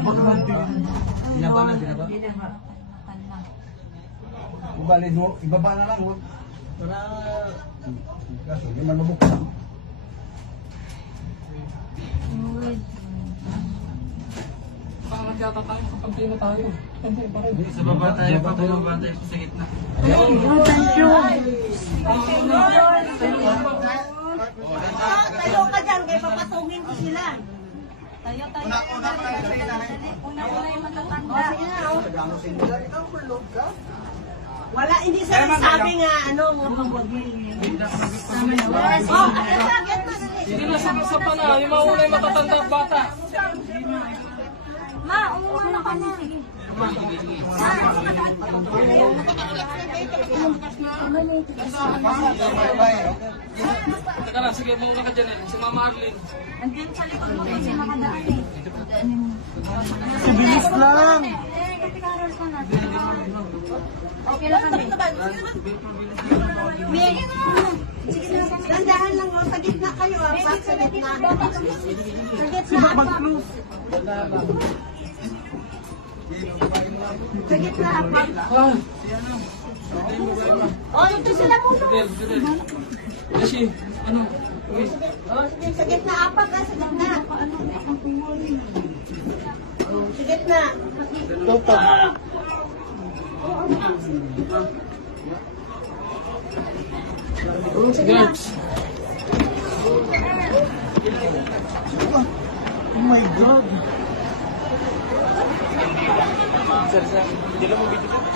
Binaba na, binaba. Ibalik mo, ibaba na lang. Para... Kaso, hindi man mabuksan. Pangat yata tayo, kakampi na tayo. Sa baba tayo pa, bumaba tayo sa gitna. Thank you! Tayo ka dyan, kaya papatungin ko sila. Tayo. Una yung matatanda. Wala, hindi sa sabi nga, ano, mabagwagwil. Hindi na sa pa na, yung mauna yung matatanda at bata. Ma, umuha na ka na. Teka lang, sige, mauna ka dyan eh. Si Mama Arlene. Andyan sa likod mo kasi makadaan. Bilis lang! Okay lang kami. Dandahan lang, sa gitna kayo. Sa gitna. Sa gitna. Sa gitna. Oh, ito sila muna. Kasi, ano? Sa gitna, apat ka sa gitna. Sa gitna. Girls. Oh my God! Sir, hindi lang mo video.